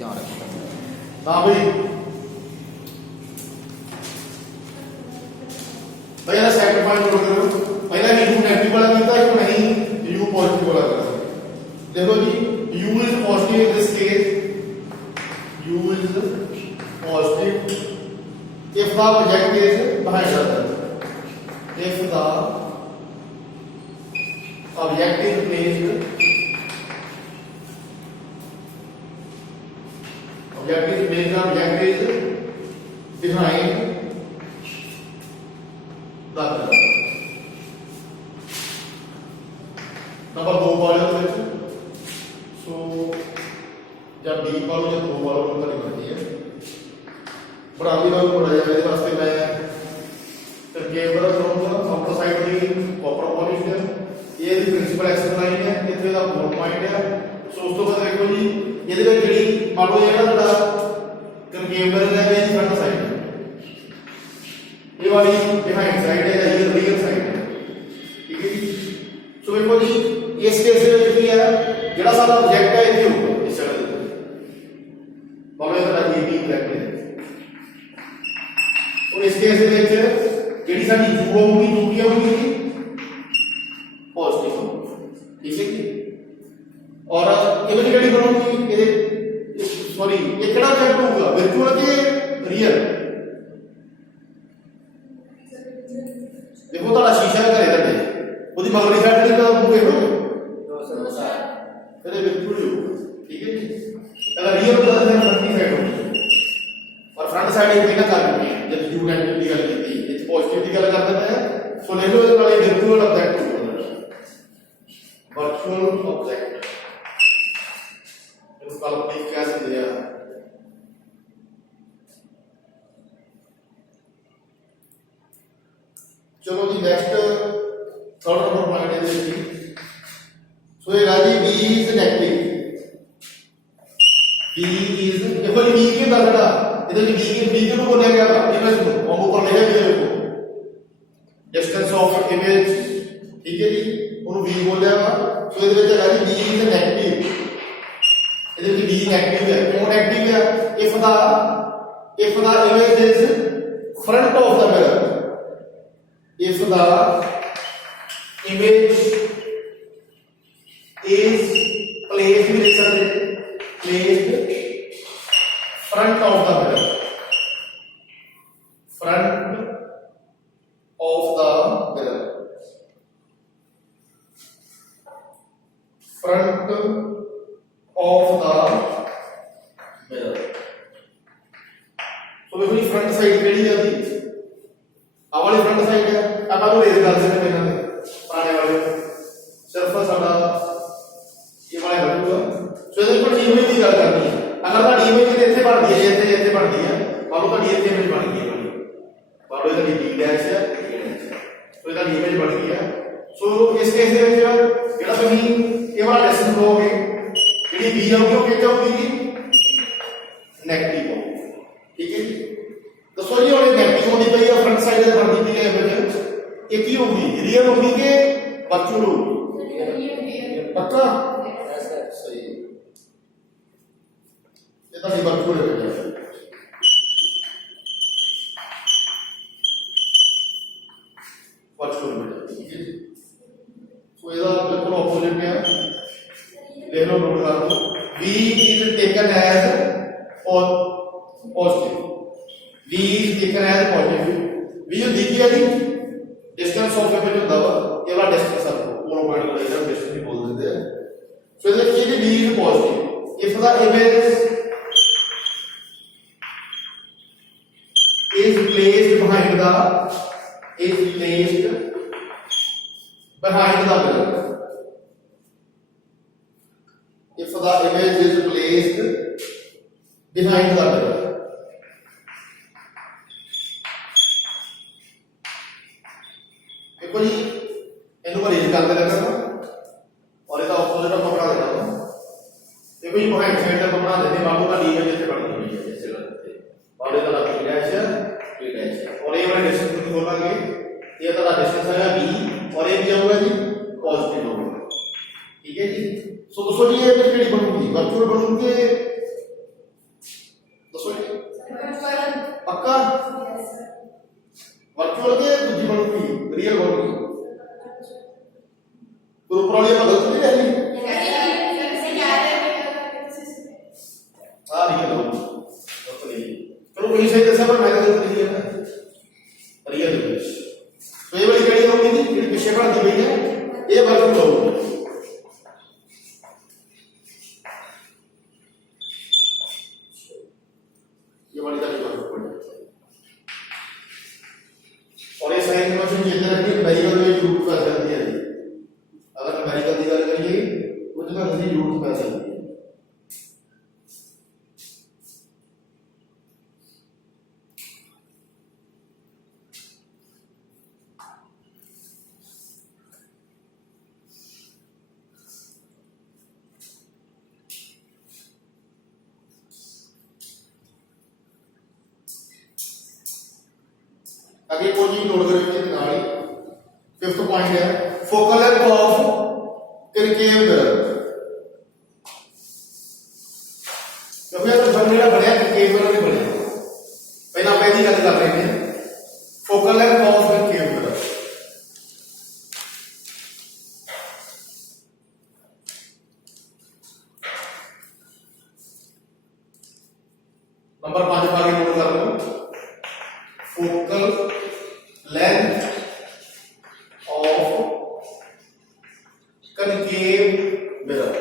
ध्यान रखो। हाँ भाई भैया सेकंड पॉइंट नोट करो। पहला यू नेगेटिव वाला किया था, नहीं यू पॉजिटिव वाला करो। देखो जी U is positive in this case, U is positive if the object is behind the other, if the object is placed, object is placed, the object is behind the other. Number 2 वाले में सो जब D वालों या 2 वालों को लिखनी है बड़ा भी लोग पढ़ा जाए मेरे वास्ते मैं केवल करूंगा आउटर साइड दी कॉपर पॉलिश है ये दी प्रिंसिपल एक्शन लाइन है इतने का बोल पॉइंट है। सो उस तो बाद देखो जी ਇਹਦੇ ਵਿੱਚ ਜਿਹੜੀ ਮੰਨ ਲਓ ਇਹਦਾ ਜਿਹੜਾ ਕਨਕੇਵਰ ਹੈ ਇਹ ਫਰੰਟ ਸਾਈਡ ਹੈ, ਇਹ ਵਾਲੀ ਬਿਹਾਈਂਡ ਸਾਈਡ ਹੈ, ਇਹ ਰੀਅਰ ਸਾਈਡ ਹੈ, ਠੀਕ ਹੈ ਜੀ। ਸੋ ਦੇਖੋ ਜੀ ਇਸ ਕੇਸ ਦੇ ਵਿੱਚ ਕੀ ਹੈ ਜਿਹੜਾ ਸਾਡਾ ਆਬਜੈਕਟ ਹੈ ਇੱਥੇ ਹੋਊਗਾ ਇਸ ਜਗ੍ਹਾ ਤੇ ਮੰਨ ਲਓ ਇਹਦਾ ਇਹ ਵੀ ਬਲੈਕ ਹੈ। और इस केस में ਜਿਹੜੀ ਸਾਡੀ ਯੂ ਹੋਊਗੀ ਯੂ ਕੀ ਹੋਊਗੀ ਪੋਜ਼ਿਟਿਵ, ਠੀਕ ਹੈ ਜੀ। ਔਰ ਇਹ ਜਿਹੜੀ ਬਣੂਗੀ ਇਹਦੇ ਸੌਰੀ ਇਹ ਕਿਹੜਾ ਆਬਜੈਕਟ ਹੋਊਗਾ ਵਿਰਚੁਅਲ ਕਿ ਰੀਅਲ। ਦੇਖੋ ਤੁਹਾਡਾ ਸ਼ੀਸ਼ਾ ਘਰੇ ਤੁਹਾਡੇ ਉਹਦੀ ਮਗਰਲੀ ਸਾਈਡ ਤੇ ਤਾਂ ਮੂਹੇ ਹੋਊਗਾ ਫਿਰ ਇਹ ਵਿਰਚੁਅਲ ਹੋਊਗਾ, ਠੀਕ ਹੈ ਜੀ। ਅਗਰ ਰੀਅਲ ਹੁੰਦਾ ਤਾਂ ਫਰੰਟ ਸਾਈਡ ਹੋਊਗੀ और फ्रंट साइड एक बिना कर चुके हैं जब यू नेगेटिव की गल की थी इस पॉजिटिव की गल कर देते हैं। सो ले लो ये वाले वर्चुअल ऑब्जेक्ट, वर्चुअल ऑब्जेक्ट इसको काल्पनिक कैसे दिया। चलो जी नेक्स्ट थर्ड नंबर पॉइंट है जी। सो ये राजी B is negative, B is देखो बी के दरड़ा इधर बी के को बोला गया था इमेज को हम ऊपर ले गए को डिस्टेंस ऑफ इमेज, ठीक है जी ਉਹਨੂੰ b ਬੋਲਿਆ ਵਾ। ਸੋ ਇਹਦੇ ਵਿੱਚ ਹੈਗਾ ਜੀ b ਇਜ਼ ਨੈਗੇਟਿਵ, ਇਹਦੇ ਵਿੱਚ b ਨੈਗੇਟਿਵ ਹੈ। ਕਿਉਂ ਨੈਗੇਟਿਵ ਹੈ? if the image is front of the mirror, if the image is placed with placed front of the mirror, front of the mirror, front of the mirror। तो देखो जी front side केड़ी है जी आ वाली front side है। अब आप raise कर सकते हैं इन्होंने पुराने वाले सिर्फ साडा ये वाला बटूगा। सो ਇਹਦੇ ਕੋਲ ਇਮੇਜ ਦੀ ਗੱਲ ਕਰਨੀ ਹੈ। अगर ਤੁਹਾਡੀ ਇਮੇਜ ਇੱਥੇ ਬਣਦੀ ਹੈ ਇੱਥੇ ਬਣਦੀ ਹੈ ਮੰਨ ਲਓ ਤੁਹਾਡੀ ਇੱਥੇ ਇਮੇਜ ਬਣ ਗਈ ਹੈ ਮੰਨ ਲਓ ਇਹਦੀ ਡੀ ਡੈਸ਼ ਹੈ ਸੋ ਇਹਦਾ ਇਮੇਜ ਬਣ ਗਈ ਹੈ। ਸੋ ਇਸ ਕੇਸ ਦੇ ਵਿੱਚ ਜਿਹੜਾ ਤੁਸੀਂ ਇਹ ਵਾਲਾ ਲੈਸਨ ਲਓਗੇ ਜਿਹੜੀ ਬੀ ਆਊਗੀ ਉਹ ਕਿੱਥੇ ਆਊਗੀ ਜੀ ਨੈਗੇਟਿਵ ਆਊਗੀ, ਠੀਕ ਹੈ ਜੀ। ਦੱਸੋ ਜੀ ਹੁਣ ਨੈਗੇਟਿਵ ਹੋਣੀ ਪਈ ਆ ਫਰੰਟ ਸਾਈਡ ਤੇ ਬਣਦੀ ਪਈ ਹੈ ਇਮੇਜ ਇਹ ਕੀ ਹੋਊਗੀ ਰੀਅਲ ਹੋਊਗੀ ਕਿ ਵਰਚੁਅਲ ਹੋਊਗੀ? ਪੱਕਾ सही ये तो वर्चुअल है वर्चुअल में, ठीक है। सो ਇਹਦਾ ਬਿਲਕੁਲ ਆਪੋजिट ਹੈ। ले लो नोट कर लो v is taken as positive, v is taken as positive। v जो दिखी है जी डिस्टेंस ऑफ इमेज ਹੁੰਦਾ ਵਾ ਇਹ ਵਾਲਾ डिस्टेंस ਆ ਉਹ ਪॉइंट को ਇਹਦਾ डिस्टेंस भी बोल देते हैं। So the key b is positive if the image is placed behind the mirror, if the image is placed behind the mirror, देखो जी इनको रेंज करते रहना और इसका ऑपोजिट हम बना देना। देखो ये बिहाइंड साइड तक बना देते बाबू का डी इमेज से बनती हुई है जैसे लगते बाबू का बी डैश और ये वाला डिस्टेंस को बोलांगे ये तो डिस्टेंस है बी और ये क्या होगा जी पॉजिटिव होगा, ठीक है जी। सो दोस्तों जी ये इमेज केड़ी बनूगी वर्चुअल बनूगी ये वाली का वर्क पॉइंट और ये साइन कन्वर्शन जितना है न्यूमेरिकल में यूज कर सकती है अगर न्यूमेरिकल की बात करिए उतना नहीं यूज कर सकती है आगे कोई चीज नोट करेंगे नाल ही फिफ्थ पॉइंट है focal length of concave mirror क्योंकि अगर बनने बढ़िया कनकेव मिरर नहीं बने पहला आप यही गल कर रहे हैं focal length of concave mirror number 5 आगे नोट कर लो focal length of concave mirror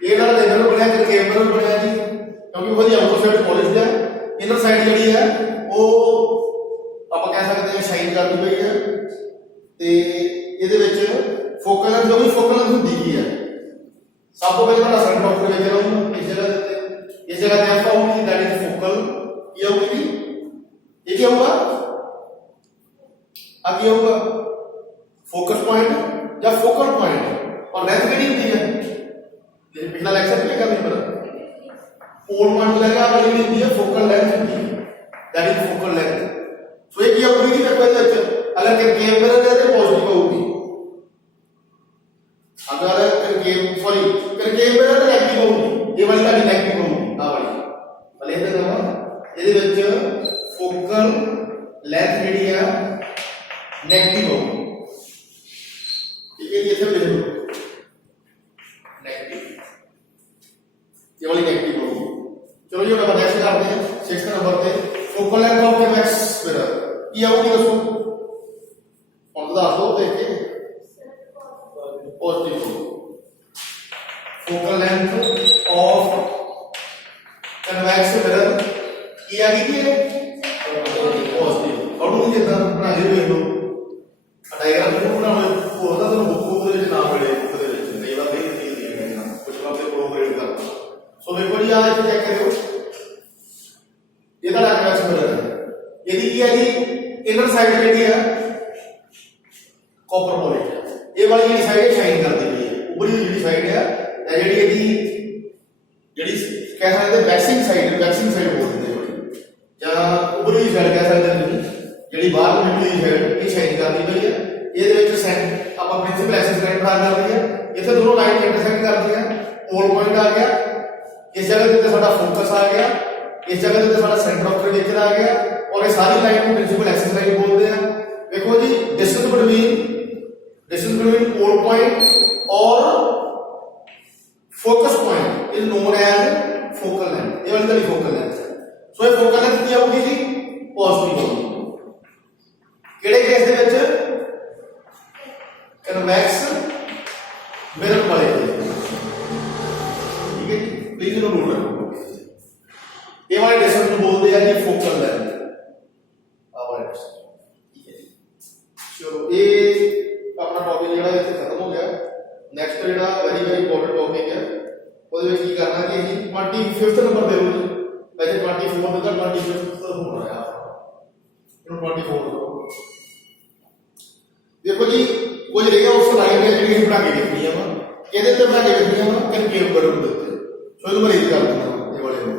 ये ना देखो बढ़िया concave mirror बढ़िया जी क्योंकि वो आउटर साइड पॉलिश्ड है इनर साइड ਜਿਹੜੀ है वो ਆਪਾਂ ਕਹਿ ਸਕਦੇ ਹਾਂ ਸ਼ਾਈਨ ਕਰਦੀ ਪਈ ਹੈ ਤੇ ਇਹਦੇ ਵਿੱਚ ਫੋਕਲ ਲੈਂਥ ਜੋ ਵੀ ਫੋਕਲ ਲੈਂਥ ਹੁੰਦੀ ਕੀ ਹੈ ਸਭ ਤੋਂ ਪਹਿਲਾਂ ਤੁਹਾਡਾ ਸੈਂਟਰ ਆਫ ਵਿੱਚ ਰਹੂਗਾ ਇਸ ਜਗ੍ਹਾ ਤੇ ਆਪਾਂ ਹੋਊਗੀ ਦੈਟ ਇਜ਼ ਫੋਕਲ ਕੀ ਹੋਊਗੀ ये क्या होगा आगे होगा फोकस पॉइंट या फोकल पॉइंट और लेंथ कितनी होती है ये पिछला लेक्चर में क्या नहीं पता पोल पॉइंट लगा वाली होती है फोकल लेंथ होती है that is focal length so ये क्या होगी कि देखो इधर अगर कैमरा दे तो पॉजिटिव होगी अगर कैमरा नेगेटिव होगी ये वाली का नेगेटिव होगी हां वाली भले ये देखो ਇਹਦੇ ਵਿੱਚ फोकल लेंथ ਜਿਹੜੀ ਆ नेगेटिव होगी ठीक है ये सब लिख लो नेगेटिव ये वाली नेगेटिव होगी चलो ये नंबर नेक्स्ट करते हैं 6th नंबर पे focal length of convex mirror ये होगी दोस्तों और बता दो देख के positive focal length of convex mirror ये आ गई है पॉजिटिव और वो जितना बना ले लो डायग्राम जो बनाओ वो होता तो बुक ਦੇ ਵਿੱਚ ਨਾ ਮਿਲੇ बुक ਦੇ ਵਿੱਚ ਕਈ ਵਾਰ ਨਹੀਂ ਦਿੱਤੀ ਹੈ ਨਾ ਕੁਝ ਆਪੇ ਪ੍ਰੋਗਰਾਮ ਕਰਨਾ सो देखो जी आज चेक करो ये ਤਾਂ ਕਨਵੈਕਸ ਮਿਰਰ ਹੈ ਇਹਦੀ ਕੀ ਹੈ ਜੀ ਇਨਰ ਸਾਈਡ ਜਿਹੜੀ ਹੈ ਕਾਪਰ ਪੋਲਿਸ਼ ਹੈ ਇਹ ਵਾਲੀ ਜਿਹੜੀ ਸਾਈਡ ਸ਼ਾਈਨ ਕਰਦੀ ਪਈ ਹੈ ਉੱਪਰਲੀ ਜਿਹੜੀ ਸਾਈਡ ਹੈ ਇਹ ਜਿਹੜੀ ਇਹਦੀ ਜਿਹੜੀ ਕਹਿ ਸਕਦੇ ਵੈਕਸਿੰਗ ਸਾਈਡ ਬੋਲਦੇ ਨੇ ਜਾਂ ਉੱਪਰਲੀ ਸਾਈਡ ਕਹਿ ਸਕਦੇ ਨੇ ਜਿਹੜੀ ਬਾਹਰ ਨਿਕਲੀ ਸਾਈਡ ਇਹ ਸ਼ਾਈਨ ਕਰਦੀ ਪਈ ਹੈ ਇਹਦੇ ਵਿੱਚ ਸੈਂਟ ਆਪਾਂ ਪ੍ਰਿੰਸੀਪਲ ਐਕਸਿਸ ਲਾਈਨ ਬਣਾ ਕਰਦੀ ਹੈ ਇੱਥੇ ਦੋਨੋਂ ਲਾਈਨ ਇੰਟਰਸੈਕਟ ਕਰਦੀਆਂ ਪੋਲ ਪੁਆਇੰਟ ਆ ਗਿਆ इस जगह पे साडा फोकस आ गया इस जगह पे साडा सेंटर ऑफ कर्वेचर आ गया और ये सारी लाइन को प्रिंसिपल एक्सिस लाइन बोलते हैं देखो जी डिस्टेंस बिटवीन पोल पॉइंट और focus point is known as focal length ये वाली फोकल लेंथ सो ये फोकल लेंथ क्या होगी जी पॉजिटिव होगी केड़े केस दे विच कन्वेक्स मिरर वाले ठीक है प्लीज इन्हों नोट रखो ये वाले डिस्टेंस को बोलते हैं जी फोकल लेंथ आ वाले डिस्टेंस ठीक है चलो ये अपना टॉपिक जेड़ा इत्थे खत्म हो गया नेक्स्ट जेड़ा वेरी वेरी इंपॉर्टेंट टॉपिक है ਉਹਦੇ ਵਿੱਚ ਕੀ ਕਰਨਾ कि ਅਸੀਂ 25th नंबर ਦੇ ਲਓ ਜੀ वैसे 24 ਦਾ 25th ਹੋ ਰਿਹਾ ਇਹਨੂੰ 24 देखो जी कुछ रहेगा उस लाइन में ਜਿਹੜੀ ਅਸੀਂ ਬਣਾ ਕੇ ਲਿਖਣੀ ਆ ਵਾ ਇਹਦੇ ਤੇ ਬਣਾ ਕੇ ਲਿਖਣੀ ਆ ਵਾ ਕਨਕੇਵ ਕਰਨ ਦੇ ਉੱਤੇ ਸੋ ਇਹਨੂੰ ਮੈਂ ਰੀਡ ਕਰ ਦਿੰਦਾ ਇਹ ਵਾਲੇ ਨੂੰ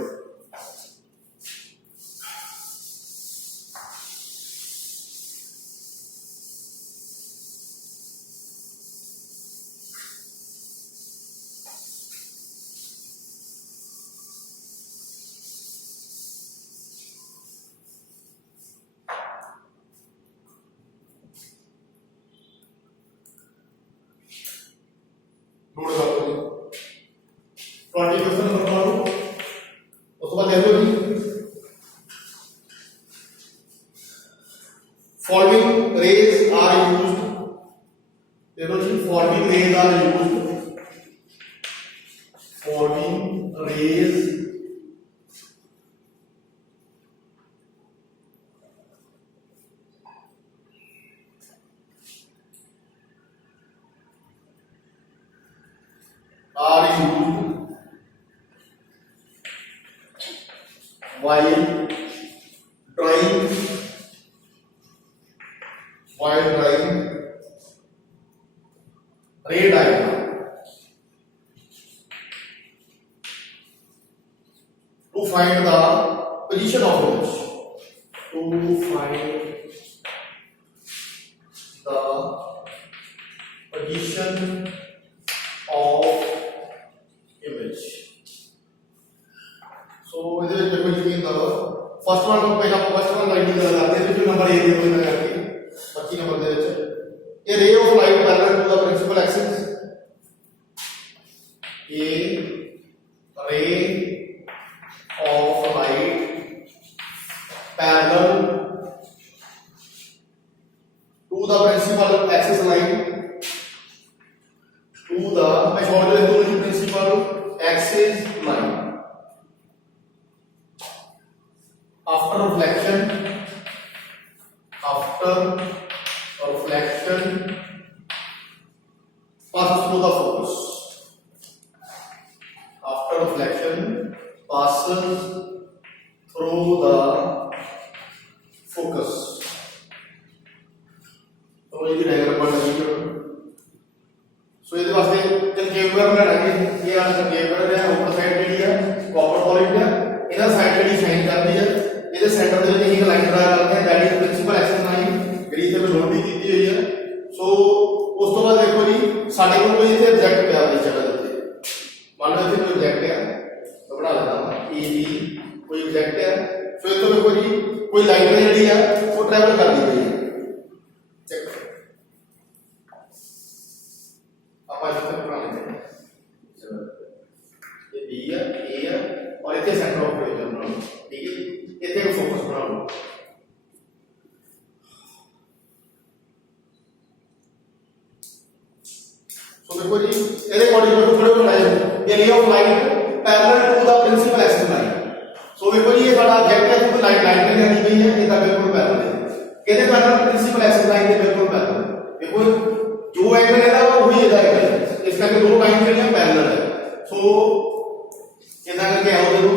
नोट कर लो जी 20 नंबर बना लो उसके बाद देख लो जी फॉलोइंग रेज आर यूज्ड देखो जी following rays are used following rays while drying ray diagram to find the position of image, to find the position of image. So इधर देखो जी इन फर्स्ट वन को पहला फर्स्ट वन लाइट की करते हैं जो नंबर ए दे दो इधर करके 25 नंबर दे ਵਿੱਚ ਇਹ ray of light parallel to the principal axis, a ray of light parallel to the principal axis line, to the मैं शॉर्ट लिख दूं principal axis line, after reflection passes through the focus, after reflection passes through the focus. तो ये diagram बन रही है। सो ये वास्ते कंकेवर बनाना है, ये आ कंकेवर है ऊपर साइड ਜਿਹੜੀ ਹੈ ਕਾਪਰ ਪॉइंट ਹੈ, ਇਹਦਾ ਸਾਈਡ ਜਿਹੜੀ ਸਾਈਨ ਕਰਦੀ ਹੈ, ਇਹਦੇ ਸੈਂਟਰ ਦੇ ਵਿੱਚ ਇੱਕ ਲਾਈਨ ਡਰਾ ਕਰਦੇ ਹਾਂ, that is principal Axis line, ਜਿਹੜੀ ਇੱਥੇ ਲੋਡ ਦੀ ਕੀਤੀ ਹੋਈ ਹੈ। ਸੋ ਉਸ ਤੋਂ ਬਾਅਦ ਦੇਖੋ ਜੀ ਸਾਡੇ ਕੋਲ ਕੋਈ ਇੱਥੇ ਆਬਜੈਕਟ ਪਿਆ ਹੋਇਆ ਜਗ੍ਹਾ ਦੇ ਉੱਤੇ, ਮੰਨ ਲਓ ਇੱਥੇ ਕੋਈ ਆਬਜੈਕਟ ਹੈ, ਤਾਂ ਬਣਾ ਲੈਂਦਾ ਹਾਂ ਏ ਬੀ ਕੋਈ ਆਬਜੈਕਟ ਹੈ। ਸੋ ਇੱਥੋਂ ਦੇਖੋ ਜੀ ਕੋਈ ਲਾਈਨ ਜਿਹੜੀ ਆ ਉਹ ਟਰੈਵਲ ਕਰਦੀ ਪਈ ਹੈ, ਚੈੱਕ ਆਪਾਂ ਇੱਥੇ ਬਣਾ ਲੈਂਦੇ ਹਾਂ, ਇਹ ਬੀ ਹੈ ਏ ਹੈ और इतने सेंटर ऑफ पोजीशन बना लो, ठीक है, इतने को फोकस बना लो। तो देखो जी ਇਹਦੇ ਅਕੋਰਡਿੰਗ को थोड़े बनाए ये ray of light parallel to the principal axis line. So देखो जी ये साਡਾ ऑब्जेक्ट है जो लाइट लाइन में आनी गई है, ਇਹਦਾ बिल्कुल पैरेलल है, ਇਹਦੇ पैरेलल प्रिंसिपल एक्सिस लाइन के बिल्कुल पैरेलल। देखो जो एंगल है ना वही ਇਹਦਾ एंगल है, इसका के दोनों लाइन जो है पैरेलल है। सो इतना करके आओ देखो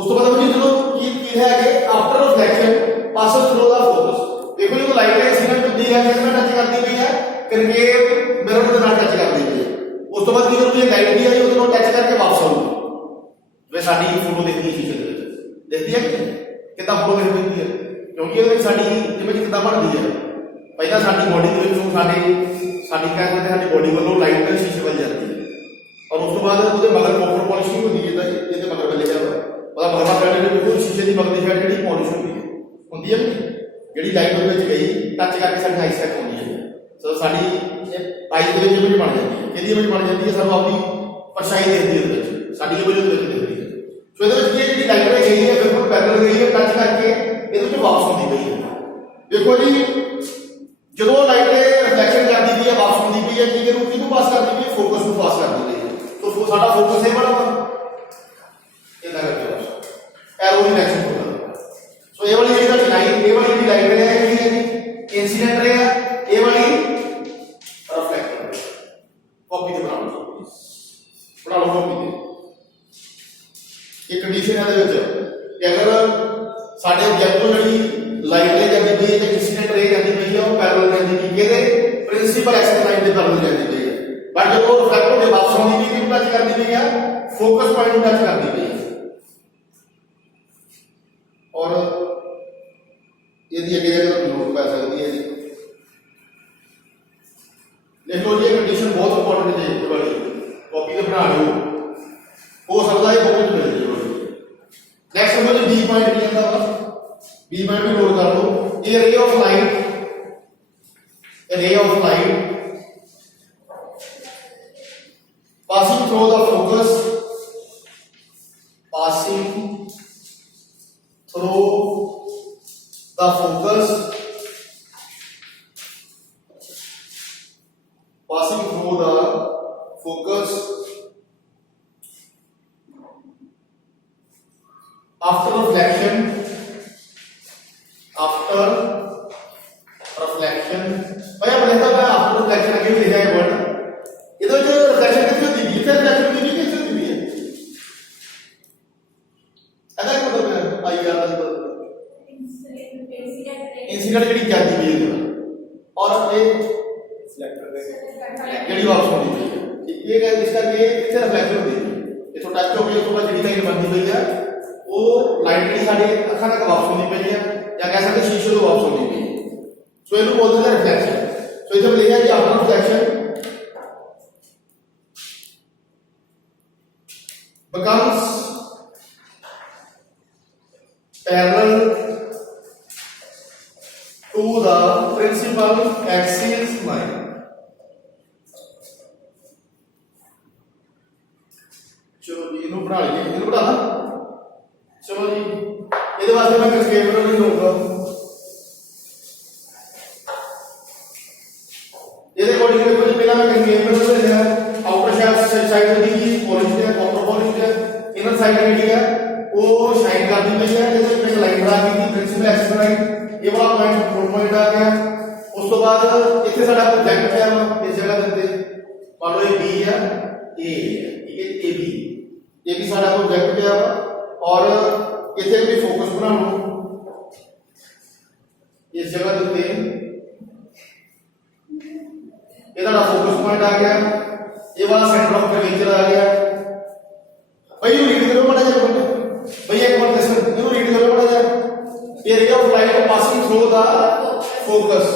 उस तो बाद मुझे जो की है कि after reflection passes through the focus. देखो जो लाइट है इसमें तो दी है इसमें टच करती हुई है करके मिरर के साथ टच करती हुई है। उस तो बाद जो ये लाइट भी आई उसको टच करके वापस आऊंगी, वे साडी फोटो देखनी शीशे दे देखती है कितना फोटो देखती है, क्योंकि ये साडी इमेज कितना बनती है। पहला साडी बॉडी ਦੇ ਵਿੱਚੋਂ साडी कहते हैं साडी बॉडी ਵੱਲੋਂ लाइट शीशे ਵੱਲ ਜਾਂਦੀ है, और उस तो बाद ਉਹਦੇ ਮਗਰ ਪ੍ਰੋਪਰ ਪਾਲਿਸ਼ਿੰਗ ਹੁੰਦੀ ਹੈ, ਜਿੱਦਾਂ ਇਹਦੇ ਮਗਰ ਵੱਲੇ ਜਾਂਦਾ ਉਹਦਾ ਮਗਰਲਾ ਸਾਈਡ ਦੇ ਬਿਲਕੁਲ ਸ਼ੀਸ਼ੇ ਦੀ ਮਗਰਲੀ ਸਾਈਡ ਜਿਹੜੀ ਪਾਲਿਸ਼ ਹੁੰਦੀ ਹੈ ਜਿਹੜੀ ਲਾਈਟ ਦੇ ਵਿੱਚ ਗਈ ਟੱਚ ਕਰਕੇ ਸਾਡੀ ਆਈਸ ਤੱਕ ਆਉਂਦੀ ਹੈ। ਸੋ ਸਾਡੀ ਆਈਸ ਦੇ ਵਿੱਚ ਇਮੇਜ ਬਣ ਜਾਂਦੀ ਹੈ, ਇਹਦੀ ਇਮੇਜ ਬਣ ਜਾਂਦੀ ਹੈ, ਸਾਨੂੰ ਆਪਣੀ ਪਰਛਾਈ ਦੇਖਦੀ ਹੈ ਉਹਦੇ ਵਿੱਚ, ਸਾਡੀ ਇਮੇਜ ਉਹਦੇ ਵਿੱਚ ਦਿਖਦੀ ਹੈ। ਸੋ ਇਹਦੇ ਵਿੱਚ ਜਿਹੜੀ ਲਾਈਟ ਗਈ ਹੈ ਬਿਲਕੁਲ ਪੈਰਲਲ ਗਈ ਹੈ, ਟੱਚ ਕਰਕੇ ਇਹਦੇ ਵਿੱਚ ਵਾਪਸ ਆਉਂਦੀ ਗਈ ਹੈ। ਦੇਖੋ ਜੀ ਜਦੋਂ ਲਾਈਟ ਰਿਫਲੈਕਸ਼ਨ ਕਰਦੀ ਪਈ ਹੈ ਵਾਪਸ ਆਉਂਦੀ ਪਈ ਹੈ, ਠੀਕ ਹੈ, ਨੂੰ ਕਿਹਨੂੰ ਪਾਸ ਕਰਦੀ ਪਈ ਹੈ, ਫੋਕਸ ਨੂੰ ਪਾਸ ਕਰਦੀ ਪਈ ਹੈ। तो साडा फोकस है बड़ा इतना करके एरो रिफ्लेक्शन होता है। सो ये वाली ਜਿਹੜੀ ਲਾਈਨ ਇਹ ਵਾਲੀ ਜਿਹੜੀ ਲਾਈਨ ਹੈ ਇਹ ਕੀ ਹੈ ਜੀ इंसिडेंट रे है, ये वाली रिफ्लेक्टर कॉपी ਤੇ ਬਣਾ ਲਓ कॉपी ਤੇ। ਇਹ ਕੰਡੀਸ਼ਨ ਹੈ ਦੇ ਵਿੱਚ ਕਿ ਅਗਰ ਸਾਡੇ ਆਬਜੈਕਟ ਤੋਂ ਜਿਹੜੀ ਲਾਈਟ ਰੇ ਜਾਂਦੀ ਪਈ ਹੈ ਤੇ इंसिडेंट रे ਜਾਂਦੀ ਪਈ ਹੈ ਉਹ ਪੈਰਲਲ ਜਾਂਦੀ ਪਈ ਹੈ, ਇਹਦੇ ਪ੍ਰਿੰਸੀਪਲ ਐਕਸਿਸ ਲਾਈਨ ਦੇ ਪੈਰਲਲ ਜਾਂਦੀ ਪਈ ਹੈ। बट जो रिफ्लेक्टर के वापस आने की टच कर दी गई है, फोकस पॉइंट टच कर दी गई है। और यदि अगले नोट कर सकती है लिख लो जी, कंडीशन बहुत इंपॉर्टेंट है, बड़ी कॉपी से बना लो, हो सकता है कॉपी मिल जाए बड़ी। नेक्स्ट नंबर बी पॉइंट नहीं आता, बी पॉइंट भी नोट कर लो। ये ray of light passing through the focus, passing through the focus, passing through the focus after reflection, भैया बोले तो मैं after reflection अगे लिखा है वर्ड, ये तो जो रिफ्लेक्शन कितनी होती है, रिफ्लेक्शन कितनी होती है, कितनी होती है, ऐसा मतलब है। आइए इंसीडेंट जी जाती हुई है और ये जी वापस होती हुई है ये इस करके इतने रिफ्लैक्शन होती है इतों टच हो गई उस बाद जी लाइन बनती हुई है वो लाइट जी साढ़े अखा तक वापस होती पई है या कह सकते शीशे तो वापस होती पई है सो इनू बोलते हैं रिफ्लैक्शन सो इधर लिखा है कि after reflection becomes parallel to the principal axis line चलो जी इन्हों बना लीजिए इन्हों बना चलो जी ये वास्ते मैं कैस्केड नहीं लूंगा ये अकॉर्डिंग देखो जी पहला मैं कैस्केड ले लिया आउटर साइड दी पॉलिश है कॉपर पॉलिश है इनर साइड दी है वो शाइन कर दी गई है जैसे एक लाइन बना दी थी प्रिंसिपल एक्सिस लाइन ये वाला पॉइंट फोर पॉइंट आ गया उस तो बाद इतने साडा प्रोजेक्ट है इस जगह दे मान लो ये बी है ए है ठीक है ए बी ये भी साडा प्रोजेक्ट है और इथे भी फोकस बना लो इस जगह दे ये साडा फोकस पॉइंट आ गया ये वाला सेंटर ऑफ कर्वेचर आ गया भाई यू रीड करो बड़ा जा भैया एक बार लिसन यू रीड करो बड़ा जा area of light passing through the focus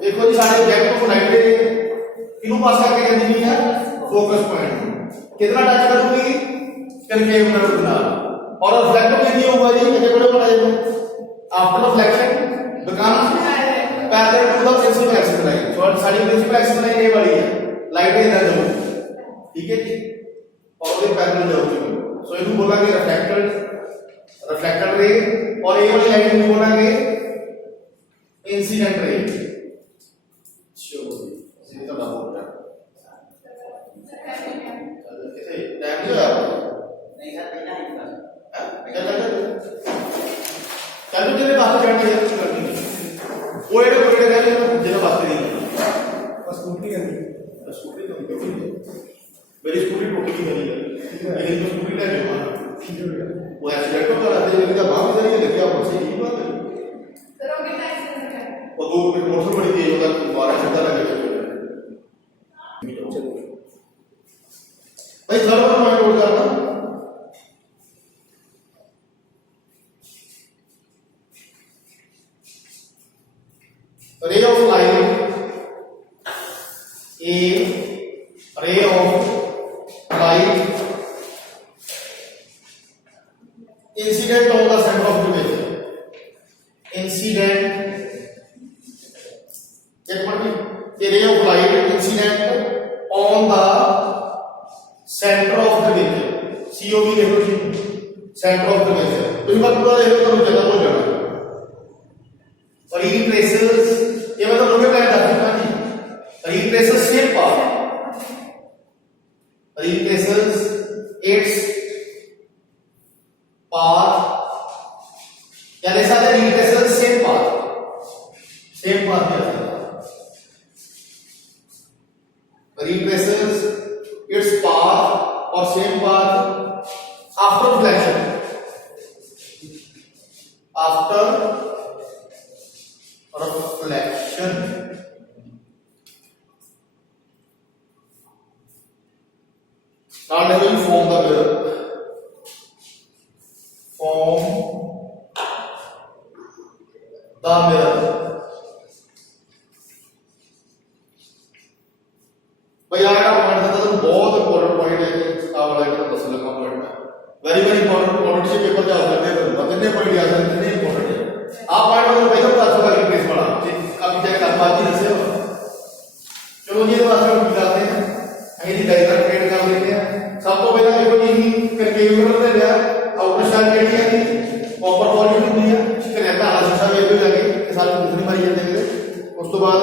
देखो जी सारे ऑब्जेक्ट को लाइट इनु पास करके जाती हुई है फोकस पॉइंट कितना टच करूंगी कनकेव नर्व बना और रिफ्लेक्टर कितनी होगा जी कितने बड़े बड़ा जाएगा after reflection become parallel to the principal axis line तो सारी प्रिंसिपल एक्सिस लाइन ये वाली है लाइट इधर जाओ ठीक है जी और ये पैरेलल जाओ सो इनको बोला कि रिफ्लेक्टेड रे और ये वाली लाइन को बोला कि इंसिडेंट रे चलो ये तो ना बोलता कैसे टाइम नहीं होया नहीं सर नहीं हां चल तेरे बात करनी है वो एडे कहते जेना बात नहीं बस स्कूटी करनी स्कूटी तो मेरी स्कूटी टूट गई है लेकिन जो स्कूटी ले जाओ वो एक्सीडेंट हो गया था मेरी बात भी नहीं लगी आप सही नहीं बात सर हो गया एक्सीडेंट और दो मोटर बड़ी तेज होगा दोबारा सीधा लगे चलो भाई सर को मैं नोट करना ray of light a ray of light incident on the center of curvature incident एक minute a ray of light incident on the center of curvature COV देखो जी center of curvature तो इस बात पूरा देखो तो जगह हो जाना और ये ट्रेसेस ये मतलब लोगे क्या जाता है जी retraces same path retraces its path यानी सारे retraces same path retraces its path or same path after reflection now let me form the mirror भाई यार पॉइंट था तो बहुत इंपॉर्टेंट पॉइंट है कि आ वाला एक दस लगा पॉइंट है वेरी वेरी इंपॉर्टेंट पॉइंट से पेपर जा सकते हैं तो कितने पॉइंट याद है कितने इंपॉर्टेंट है आप पॉइंट मतलब पहले बता सकते हैं रिप्लेस वाला अब चेक कर बात ही दसे चलो जी तो आगे हम जाते हैं अभी डायग्राम क्रिएट कर लेते हैं सब तो पहले देखो जी कर्वेचर दे दिया आउटर शेल केड़ी है कॉपर पॉलिश होती है कनेक्ट आला शीशा वे भी लगे ये सारी दूसरी बारी जाते हैं उस तो बाद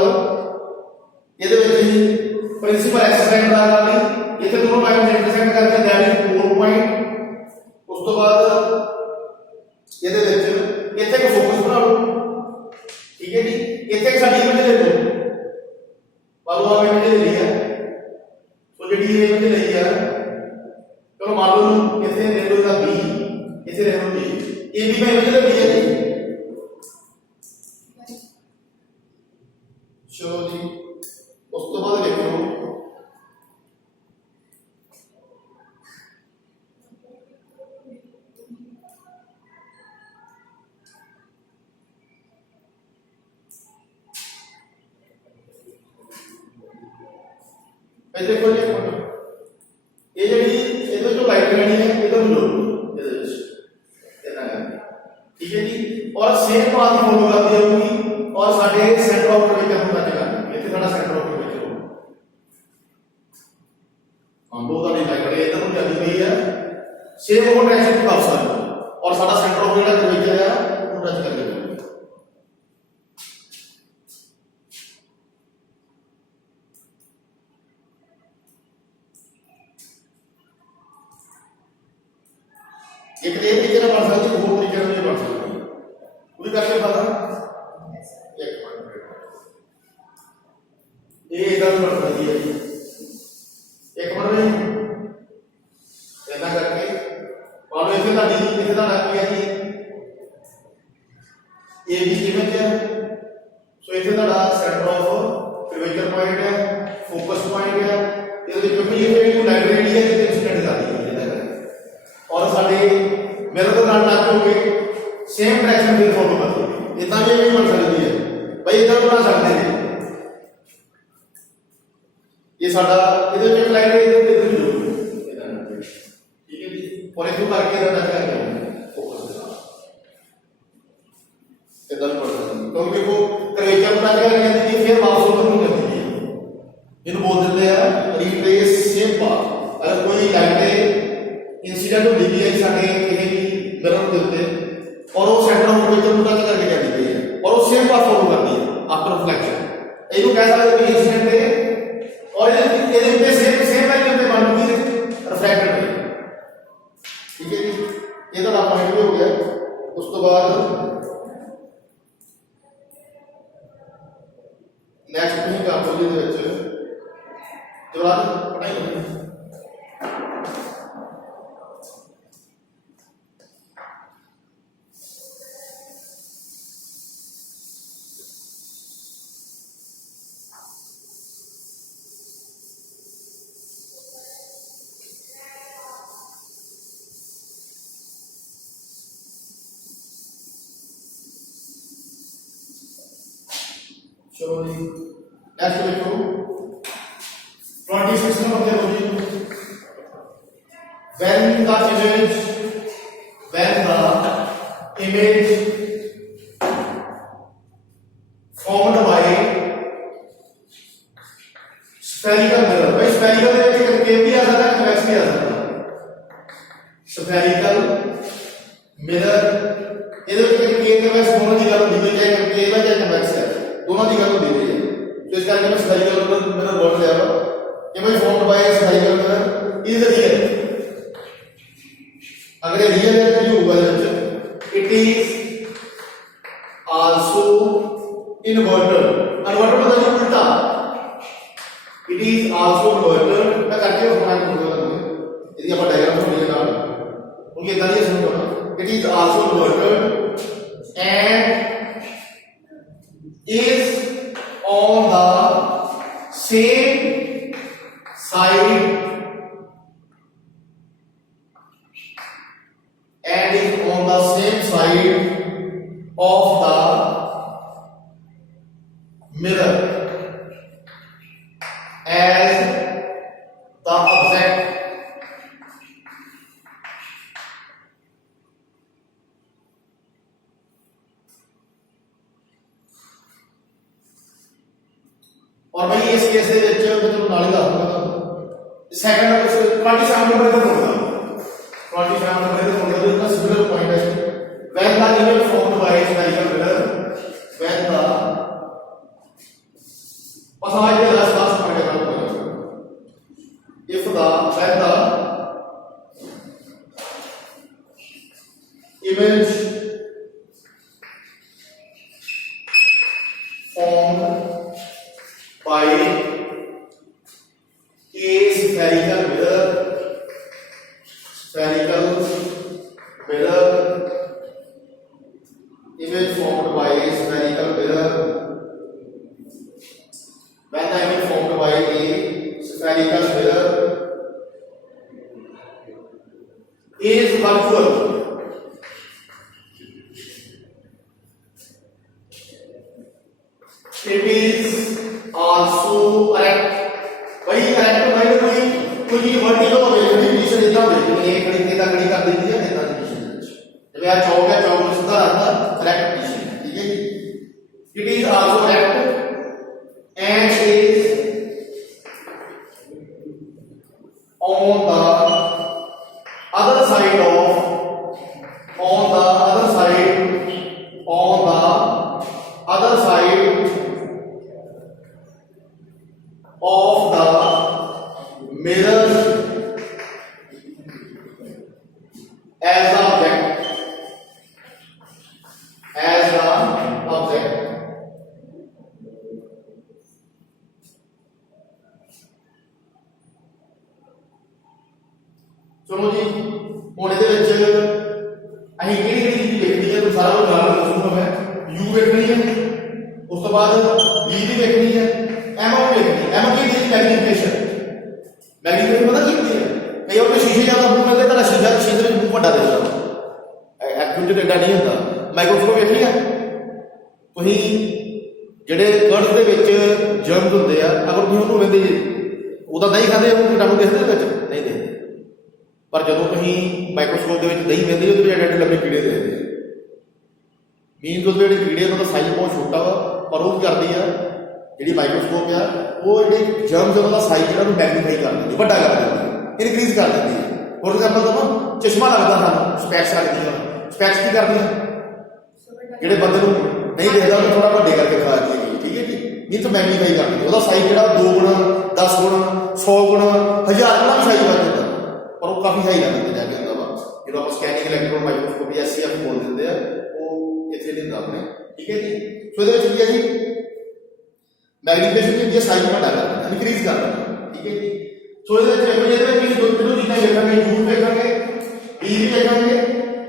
ਇਹਦੇ ਵਿੱਚ ਹੀ प्रिंसिपल एक्सिस लाइन बना ली इथे दोनों पॉइंट इंटरसेक्ट करके दैट इज 4 पॉइंट उस तो बाद ਇਹਦੇ ਵਿੱਚ ਇੱਥੇ ਇੱਕ ਫੋਕਸ ਬਣਾ ਲਓ ਠੀਕ ਹੈ ਜੀ ਇੱਥੇ ਇੱਕ ਸਾਡੀ ਇਮੇਜ ਲੈ ਲਓ ਬਾਲੂ ਆ ਇਮੇਜ ਲੈ ਲਈ ਹੈ ਸੋ ਜਿਹੜੀ ਇਮੇਜ ਲਈ ਹੈ ਚਲੋ ਮੰਨ ਲਓ ਇੱਥੇ ਲੈ ਲਓ ਇਹਦਾ B ਇੱਥੇ ਲੈ ਲਓ B ਇਹ ਵੀ ਮੈਂ ਇਮੇਜ ਲੈ ਲਈ ਹੈ ਜੀ ਇਹ ਦੇਖੋ ਜੀ ਇਹ ਜਿਹੜੀ ਇਹਦੇ ਵਿੱਚੋਂ ਲਾਈਟ ਲੈਣੀ ਹੈ ਇਹਦਾ ਨੂੰ ਲੋ ਇਹਦੇ ਵਿੱਚ ਇਦਾਂ ਕਰਨਾ ਠੀਕ ਹੈ ਜੀ ਔਰ ਸੇਮ ਪਾਥ ਦੀ ਫੋਲੋ ਕਰਦੀ ਜਾਊਗੀ ਔਰ ਸਾਡੇ ਸੈਂਟਰ ਆਫ ਕਰਵੇਚਰ ਨੂੰ ਟੱਚ ਕਰਨੀ ਇੱਥੇ ਸਾਡਾ ਸੈਂਟਰ ਆਫ ਕਰਵੇਚਰ ਹੋਊਗਾ हम दो दाने लग रहे इधर जाती गई है सेम वो डायरेक्शन की ऑप्शन और सारा सेंटर ऑफ जेड़ा कर्वेचर है वो टच कर लेगा एक ये तरीके से बन सकती है वो तरीके से बन सकती है कोई करके पता एक मिनट ये इधर बन सकती है एक मिनट ऐसा करके और ऐसे ना डी इसे ना किया जी ये भी इमेज है सो इसे ना सेंटर ऑफ कर्वेचर पॉइंट है फोकस पॉइंट है ये देखो भी ये जो लाइब्रेरी है ये इंस्टेंट जाती है और साडे मेरे तो नाल टच हो गए सेम डायरेक्शन में फॉलो करती है इतना भी नहीं बन सकती है भाई इधर बना सकते हैं ये साडा इधर जो लाइन है इधर इधर जो ठीक है जी और इसको करके इधर टच करके फोकस इधर पड़ सकती है तो देखो कर्वेचर टच करके कहती है फिर वापस ऊपर को करती है इनको बोल देते हैं रिट्रेस सेम पाथ अगर कोई लाइन है इंसिडेंट हो दी है साडे कहीं भी मिरर के उत्ते और वो सेंटर ऑफ कर्वेचर को टच करके कहती गई है और वो सेम पाथ फॉलो करती है आफ्टर रिफ्लेक्शन ਇਹਨੂੰ ਕਹਿ ਸਕਦੇ ਕਿ इंसिडेंट है और ये सेम लाइन पे बनूगी रिफ्लेक्टेड है ठीक है जी ये तो आप पॉइंट हो गया उस तो बाद नेक्स्ट भी कर दो जी ਵਿੱਚ ਜਵਾਬ ਪੜਾਈ चलो जी नेक्स्ट देखो 26 नंबर देखो जी when the image formed by spherical mirror भाई spherical ਦੇ ਵਿੱਚ concave भी आ सकता है convex भी आ सकता है spherical mirror ਇਹਦੇ ਵਿੱਚ concave convex दोनों ਦੀ ਗੱਲ ਹੁੰਦੀ ਹੈ ਚਾਹੇ concave ਹੈ ਚਾਹੇ convex है दोनों की गल होती है तो इस करके मैं स्फेरिकल मिरर बोल रहा हूं कि भाई formed by spherical mirror is real अगर ये रियल है तो होगा it is also inverted inverted मतलब ये उल्टा इट इज आल्सो इन्वर्टेड मैं करके बताना चाहूंगा यदि आप डायग्राम में लिखना उनके इतना ही समझो it is also inverted and is on the same side and is on the same side of the mirror as the object और भाई इस केस ਦੇ ਵਿੱਚ ਮੈਂ ਤੁਹਾਨੂੰ ਨਾਲ ਹੀ ਦੱਸ ਦੂੰਗਾ सेकंड नंबर 27 नंबर पे होगा 27 नंबर पे होगा तो इसका सिमिलर पॉइंट है when the image formed by spherical mirror when the passage के last point है if the when the image formed by a spherical mirror image formed by a spherical mirror when the image formed by a spherical mirror is virtual it is also correct वही correct as the object, as the object. चलो जी ਹੁਣ ਇਹਦੇ ਵਿੱਚ ਅਸੀਂ ਕਿਹੜੀ ਕਿਹੜੀ ਚੀਜ਼ ਵੇਖਣੀ ਹੈ ਤਾਂ ਸਾਰਾ ਕੁਝ ਨਾਲ ਦੱਸੂਗਾ ਮੈਂ u ਵੇਖਣੀ ਹੈ ਉਸ ਤੋਂ ਬਾਅਦ v ਦੀ ਵੇਖਣੀ ਹੈ m ਵੇਖਣੀ ਹੈ m ਕੀ ਦੀ ਮੈਗਨੀਫਿਕੇਸ਼ਨ ਪਤਾ ਕੀ ਹੁੰਦੀ ਹੈ ਕਈ ਵਾਰ ਸ਼ੀਸ਼ੇ ਜ਼ਿਆਦਾ ਬੂਮ ਮਿਲਦੇ ਤਾਂ ਸ਼ੀਸ਼ੇ ਵਿੱਚ ਬੂਮ ਵੱਡਾ ਦਿਖਦਾ ਐਕਚੁਅਲੀ ਐਡਾ ਨਹੀਂ ਹੁੰਦਾ ਮਾਈਕਰੋਸਕੋਪ ਵੇਖੀ ਆ ਤੁਸੀਂ ਜਿਹੜੇ ਕਰਡ ਦੇ ਵਿੱਚ ਜਰਮਸ ਹੁੰਦੇ ਆ ਅਗਰ ਤੁਸੀਂ ਉਹਨੂੰ ਵੇਖਦੇ ਉਹਦਾ ਦਹੀਂ ਖਾਂਦੇ ਉਹ ਕੀਟਾਣੂ ਦਿਖਦੇ ਵਿੱਚ ਨਹੀਂ ਦਿਖਦੇ ਪਰ ਜਦੋਂ ਤੁਸੀਂ ਮਾਈਕਰੋਸਕੋਪ ਦੇ ਵਿੱਚ ਦਹੀਂ ਵੇਖਦੇ ਉਹਦੇ ਵਿੱਚ ਐਡੇ ਲੰਬੇ ਕੀੜੇ ਦੇਖਦੇ ਮੀਨਸ ਉਹਦੇ ਜਿਹੜੇ ਕੀੜੇ ਉਹਨਾਂ ਦਾ ਸਾਈਜ਼ ਬਹੁਤ ਛੋਟਾ ਵਾ ਪਰ ਉਹ ਕੀ ਕਰਦੀ ਆ ਜਿਹੜੀ ਮਾਈਕਰੋਸਕੋਪ ਆ ਉਹ ਜਿਹੜੇ ਜਰਮਸ ਉਹਨਾਂ ਦਾ ਸਾਈਜ਼ ਜਿਹੜਾ ਉਹਨੂੰ ਮੈਗਨੀਫਾਈ ਕਰ ਦਿੰਦੀ ਵੱਡਾ ਕਰ ਦਿੰਦੀ ਇਨਕਰੀਜ਼ ਕਰ ਦਿੰਦੀ ਹੈ ਫੋਰ ਐਗਜ਼ਾਮਪਲ ਤਾਂ ਚਸ਼ਮਾ ਲੱਗਦਾ ਸਾਨੂੰ ਸਪੈਕਸ ਲੱਗਦੀਆਂ ਸਪੈਕਸ ਕੀ ਕਰਦੀਆਂ ਜਿਹੜੇ ਬੰਦੇ ਨੂੰ ਨਹੀਂ ਦੇਖਦਾ ਉਹਨੂੰ ਥੋੜਾ ਵੱਡੇ ਕਰਕੇ ਦਿਖਾ ਦਿੰਦੀ ਹੈ ਠੀਕ ਹੈ ਜੀ ਨਹੀਂ ਤਾਂ ਮੈਗਨੀਫਾਈ ਕਰ ਦਿੰਦੀ ਉਹਦਾ ਸਾਈਜ਼ ਜਿਹੜਾ 2 ਗੁਣਾ 10 ਗੁਣਾ 100 ਗੁਣਾ 1000 ਗੁਣਾ ਸਾਈਜ਼ ਵੱਧ ਜਾਂਦਾ ਪਰ ਉਹ ਕਾਫੀ ਹਾਈ ਲੱਗਦਾ ਜਾ ਕੇ ਹੁੰਦਾ ਵਾ ਜਦੋਂ ਆਪਾਂ ਸਕੈਨਿੰਗ ਇਲੈਕਟ੍ਰੋਨ ਮਾਈਕਰੋਸਕੋਪੀ ਐਸਸੀਐਫ ਬੋਲ ਦਿੰਦੇ ਆ ਉਹ ਇੱਥੇ ਨਹੀਂ ਹੁੰਦਾ ਆਪਣੇ ਠੀਕ ਹੈ ਜੀ ਸੋ ਇਹਦੇ ਵਿੱਚ ਕੀ ਹੈ ਜੀ ਮੈਗਨੀਫਿਕੇਸ਼ਨ ਦੀ ਸਾਈਜ਼ ਵੱਡਾ ਕਰਦਾ ਇਨਕਰੀਜ਼ ਕਰਦਾ ਠੀਕ ਹੈ ਜੀ ਸੋ ਇਹਦੇ ਵਿੱਚ ਇਹਦੇ ਵਿੱਚ ਦੋ ਤਿੰਨ ਚੀਜ਼ਾਂ ਵੇਖਾਂਗੇ ਯੂ ਵੇਖਾਂਗੇ ਵੀ ਵੇਖਾਂਗੇ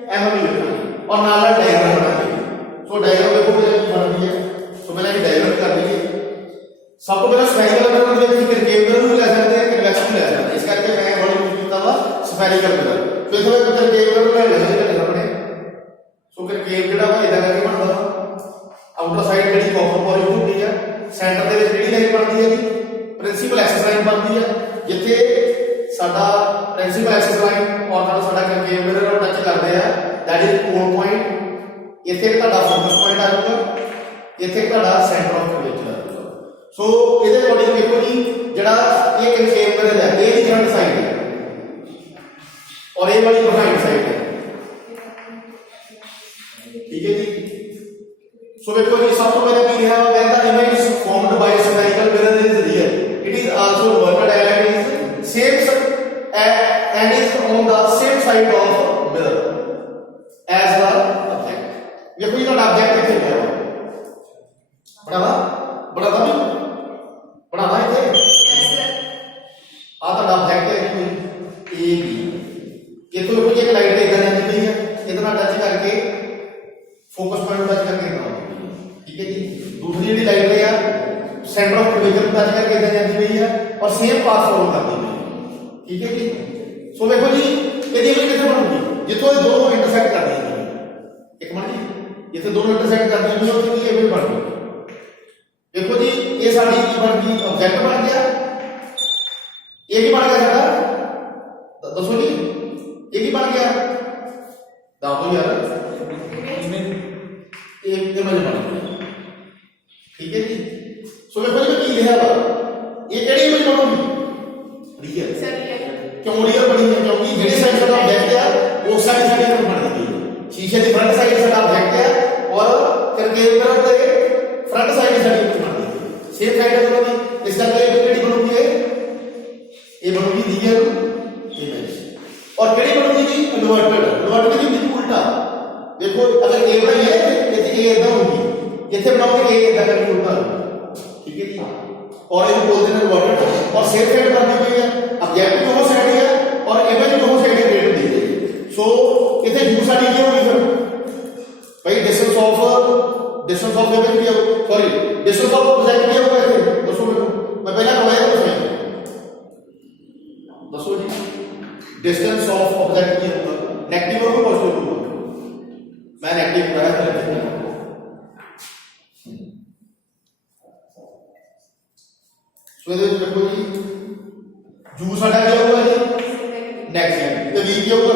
ਐਮ ਵੀ ਵੇਖਾਂਗੇ ਔਰ ਨਾਲ ਡਾਇਗਰਾਮ ਬਣਾਵਾਂਗੇ ਸੋ ਡਾਇਗਰਾਮ ਵੇਖੋ ਕਿਵੇਂ ਬਣਦੀ ਹੈ ਸੋ ਪਹਿਲਾਂ ਇਹ ਡਾਇਗਰਾਮ ਕਰ ਲਈਏ ਸਭ ਤੋਂ ਪਹਿਲਾਂ ਸਫੈਰੀਕਲ ਮਿਰਰ ਦੇ ਵਿੱਚ ਕਨਕੇਵ ਨੂੰ ਲੈ ਸਕਦੇ ਆ ਕਨਵੈਕਸ ਨੂੰ ਲੈ ਸਕਦੇ ਆ ਇਸ ਕਰਕੇ ਮੈਂ ਹੌਲੀ ਯੂਜ਼ ਕੀਤਾ ਵਾ ਸਫੈਰੀਕਲ ਮਿਰਰ ਸੋ ਇਸ ਵਿੱਚ ਕਨਕੇਵ ਨੂੰ ਲੈ ਲੈਂਦੇ ਆਪਣੇ ਸੋ ਕਨਕੇਵ ਜਿਹੜਾ ਵਾ ਇਦਾਂ ਕਰਕੇ ਬਣਦਾ ਆਊਟਰ ਸਾਈਡ ਜਿਹੜੀ ਕਾਪਰ ਪੋਲਿਸ਼ ਹੁੰਦੀ ਆ ਸੈਂਟਰ ਦੇ ਵਿੱਚ ਜਿਹੜੀ ਲਾਈਨ ਬਣਦੀ ਹੈ ਜੀ ਪ੍ਰਿੰਸੀਪਲ ਐਕਸਿਸ ਲਾਈਨ ਬਣਦੀ ਹੈ ਜਿੱਥੇ ਸਾਡਾ ਪ੍ਰਿੰਸੀਪਲ ਐਕਸਿਸ ਲਾਈਨ ਔਰ ਨਾਲ ਸਾਡਾ ਕਨਕੇਵ ਮਿਰਰ ਨੂੰ ਟੱਚ ਕਰਦੇ ਆ ਦੈਟ ਇਜ਼ ਕੋਰ ਪੁਆਇੰਟ ਇੱਥੇ ਤੁਹਾਡਾ ਫੋਕਸ ਪੁਆਇੰਟ ਆ ਜਾਊਗਾ ਇੱਥੇ ਤੁਹਾਡਾ ਸੈਂਟਰ ਆਫ ਕਰਵੇਚਰ ਆ ਜਾਊਗਾ ਸੋ ਇਹਦੇ ਅਕੋਰਡਿੰਗ ਦੇਖੋ ਜੀ ਜਿਹੜਾ ਇਹ ਕਨਕੇਵ ਮਿਰਰ ਹੈ ਇਹ ਦੀ ਫਰੰਟ ਸਾਈਡ ਹੈ ਔਰ ਇਹ ਵਾਲੀ ਬਿਹਾਈਂਡ ਸਾਈਡ ਹੈ ਠੀਕ ਹੈ ਜੀ ਸੋ ਦੇਖੋ ਜੀ ਸਭ ਤੋਂ ਪਹਿਲਾਂ ਕੀ ਲਿਖਿਆ ਹੋਇਆ ਹੈ image is formed by spherical mirror is real it is also inverted and is same and is on the same side of mirror as the object देखो ये ऑब्जेक्ट कितने गया बड़ा भी बड़ा इथे यस सर आ तो ऑब्जेक्ट है कोई ए बी ये तो कोई एक लाइट इधर जाती पई है इतना टच करके फोकस पॉइंट टच करके इतना ठीक है जी दूसरी ਜਿਹੜੀ ਲਾਈਟ ਹੈ ਸੈਂਟਰ ਆਫ ਕਰਵੇਚਰ ਟੱਚ ਕਰਕੇ ਇਦਾਂ ਜਾਂਦੀ ਪਈ ਹੈ ਔਰ ਸੇਮ ਪਾਥ ਫੋਲੋ ਕਰਦੀ ਪਈ ਹੈ ਠੀਕ ਹੈ ਜੀ ਸੋ ਵੇਖੋ ਜੀ ਇਹਦੀ ਇਮੇਜ ਕਿੱਥੇ ਬਣੂਗੀ ਜਿੱਥੋਂ ਇਹ ਦੋ ਇੰਟਰਸੈਕਟ ਕਰਦੀਆਂ ਨੇ ਇੱਕ ਮਿੰਟ ਜੀ ਜਿੱਥੇ ਦੋ ਇੰਟਰਸੈਕਟ ਕਰਦੀਆਂ ਨੇ ਉੱਥੇ ਕੀ ਇਮੇਜ ਬਣੂਗੀ ਦੇਖੋ ਜੀ ਇਹ ਸਾਡੀ ਕੀ ਬਣ ਗਈ ਆਬਜੈਕਟ ਬਣ ਗਿਆ ਇਹ ਕੀ ਬਣ ਗਿਆ ਸਾਡਾ ਦੱਸੋ ਜੀ ਇਹ ਕੀ ਬਣ ਗਿਆ ਦੱਸੋ ਯਾਰ ਇਮੇਜ ਬਣ ਗਈ ठीक है जी सो देखो जी की लिखा वा ये केड़ी इमेज बनूगी रियल सर क्यों रियल बनी है क्योंकि जेडी साइड का ऑब्जेक्ट है उस साइड साइड पर बन गई है शीशे की फ्रंट साइड का ऑब्जेक्ट है और करकेव मिरर के फ्रंट साइड साइड पर बन गई है सेम साइड है दोनों इस करके ये केड़ी बनूगी ये बनूगी रियल इमेज और केड़ी बनूगी जी इन्वर्टेड की बिल्कुल उल्टा देखो अगर ए बनाई है तो ये इधर होगी इतने बनाओगे ये इधर करके उल्टा ठीक है जी और ये बोलते हैं इन्वर्टेड और सेम साइड बनती हुई है ऑब्जेक्ट भी दोनों साइड है और इमेज भी दोनों साइड क्रिएट दी है सो इतने यू साइड क्या होगी फिर भाई डिस्टेंस ऑफ इमेज क्या सॉरी डिस्टेंस ऑफ ऑब्जेक्ट क्या होगा इसे दोस्तों मैं पहला बताया था दोस्तों जी डिस्टेंस ऑफ ऑब्जेक्ट क्या होगा नेगेटिव होगा पॉजिटिव होगा मैं नेगेटिव बताया था सो ਇਹਦੇ ਵਿੱਚ ਦੇਖੋ ਜੀ ਜੂ ਸਾਡਾ ਕੀ ਹੋਊਗਾ ਜੀ ਨੈਗੇਟਿਵ ਤੇ ਵੀ ਕੀ ਹੋਊਗਾ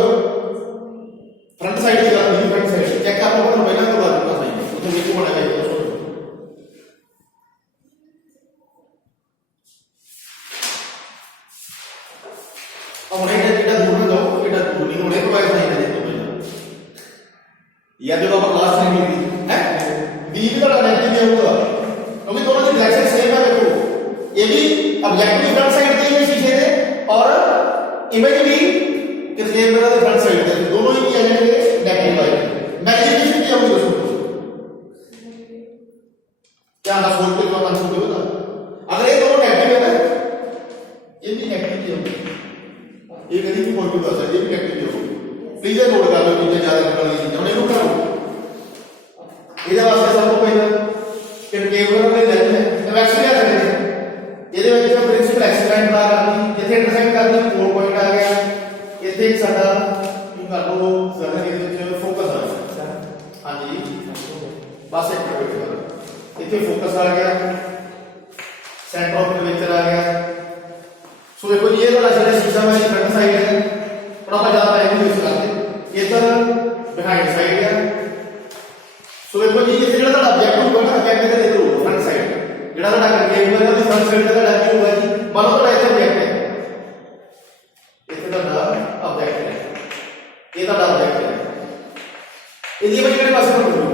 ਫਰੰਟ ਸਾਈਡ ਦੀ ਗੱਲ ਨਹੀਂ ਫਰੰਟ ਸਾਈਡ ਚੈੱਕ ਕਰ ਲਓ ਪਹਿਲਾਂ ਤੋਂ ਬਾਅਦ ਦਾ ਸਾਈਡ ਉੱਥੇ ਵਿੱਚ ਹੋਣਾ ਚਾਹੀਦਾ अब এটা ਦੂਰ ਨਾ ਜਾਓ এটা ਦੂਰ ਨਹੀਂ ਹੋਣੇ ਤੋਂ ਬਾਅਦ ਸਾਈਡ ਦੇ ਤੋਂ ਪਹਿਲਾਂ ਜਾਂ ਜਦੋਂ ਆਪਾਂ ਕਲਾਸ ਨਹੀਂ ਮਿਲਦੀ ਹੈ ਵੀ ਵੀ ਦਾ ਨੈਗੇਟਿਵ ਹੋਊਗਾ ਕਿਉਂਕਿ ਦੋਨਾਂ ਦੀ ਡਾਇਰੈਕਸ਼ਨ ਸੇਮ ਹੈ ਦੇਖੋ ये भी ऑब्जेक्ट भी फ्रंट साइड दी है शीशे दे और इमेज भी किस कैमरा के फ्रंट साइड पे दोनों ही क्या जाएंगे नेगेटिव आएंगे मैग्नीफिकेशन क्या होगी दोस्तों क्या ना फोन पे तो आंसर होगा अगर ये दोनों नेगेटिव है ना ये भी नेगेटिव ही होगी ये कभी भी पॉजिटिव आ सकता है ये भी नेगेटिव होगी प्लीज नोट कर लो चीजें ज्यादा करने वाली चीजें उन्हें नोट करो ਇਹਦੇ ਵਾਸਤੇ ਸਭ ਤੋਂ ਪਹਿਲਾਂ ਕਿ ਕੇਬਲ ਦੇ ਲੈਂਦੇ ਨੇ ਐਕਸ ਲਿਆ ਸਕਦੇ ਨੇ ਇਹਦੇ ਵਿੱਚ ਜੋ ਪ੍ਰਿੰਸੀਪਲ ਐਕਸਪੈਂਡ ਦਾ ਕਰਨੀ ਜਿੱਥੇ ਇੰਟਰਸੈਕਟ ਕਰਨੀ 4 ਪੁਆਇੰਟ ਆ ਗਿਆ ਇੱਥੇ ਇੱਕ ਸਾਡਾ ਕੀ ਕਰ ਲਓ ਜ਼ਰਾ ਇਹਦੇ ਵਿੱਚ ਫੋਕਸ ਆ ਗਿਆ ਹਾਂਜੀ ਬਸ ਇੱਕ ਮਿੰਟ ਇੱਥੇ ਫੋਕਸ ਆ ਗਿਆ ਸੈਂਟਰ ਆਫ ਕਰਵੇਚਰ ਆ ਗਿਆ ਸੋ ਦੇਖੋ ਜੀ ਇਹ ਵਾਲਾ ਜਿਹੜਾ ਸ਼ੀਸ਼ਾ ਵਾਲੀ ਫਰੰਟ ਸਾਈਡ ਹੈ ਥੋੜਾ ਆਪਾਂ ਜ਼ਿਆਦਾ ਟਾਈਮ ਯੂਜ਼ ਕਰਦੇ ਇਧਰ ਬਿਹਾਈਂਡ ਸਾਈਡ ਹੈ ਸੋ ਦੇਖੋ ਜੀ ਇੱਥੇ ਜਿਹੜਾ ਤੁਹਾਡਾ ਆਬਜੈਕਟ ਹੋਊਗਾ ਨਾ ਆਬਜੈਕਟ ਦੇ ਇਧਰ ਹੋਊਗਾ ਫਰੰਟ ਸਾਈਡ ਜਿਹੜਾ ਤੁਹਾਡਾ ਕੇਬਲ ਹੈ ਉਹਦੀ ਫਰੰਟ ਸਾਈਡ ਤੇ ਤੁਹਾਡਾ ਕੀ ਹੋਊਗਾ ਜੀ ਮੰਨ ਲਓ ਤੁਹਾਡਾ ਇੱਥੇ ਆਬਜੈਕਟ ਹੈ ਇੱਥੇ ਤੁਹਾਡਾ ਆਬਜੈਕਟ ਹੈ ਇਹ ਤੁਹਾਡਾ ਆਬਜੈਕਟ ਹੈ ਇਹਦੀ ਵਜ੍ਹਾ ਕਿਹੜੇ ਪਾਸੇ ਨੂੰ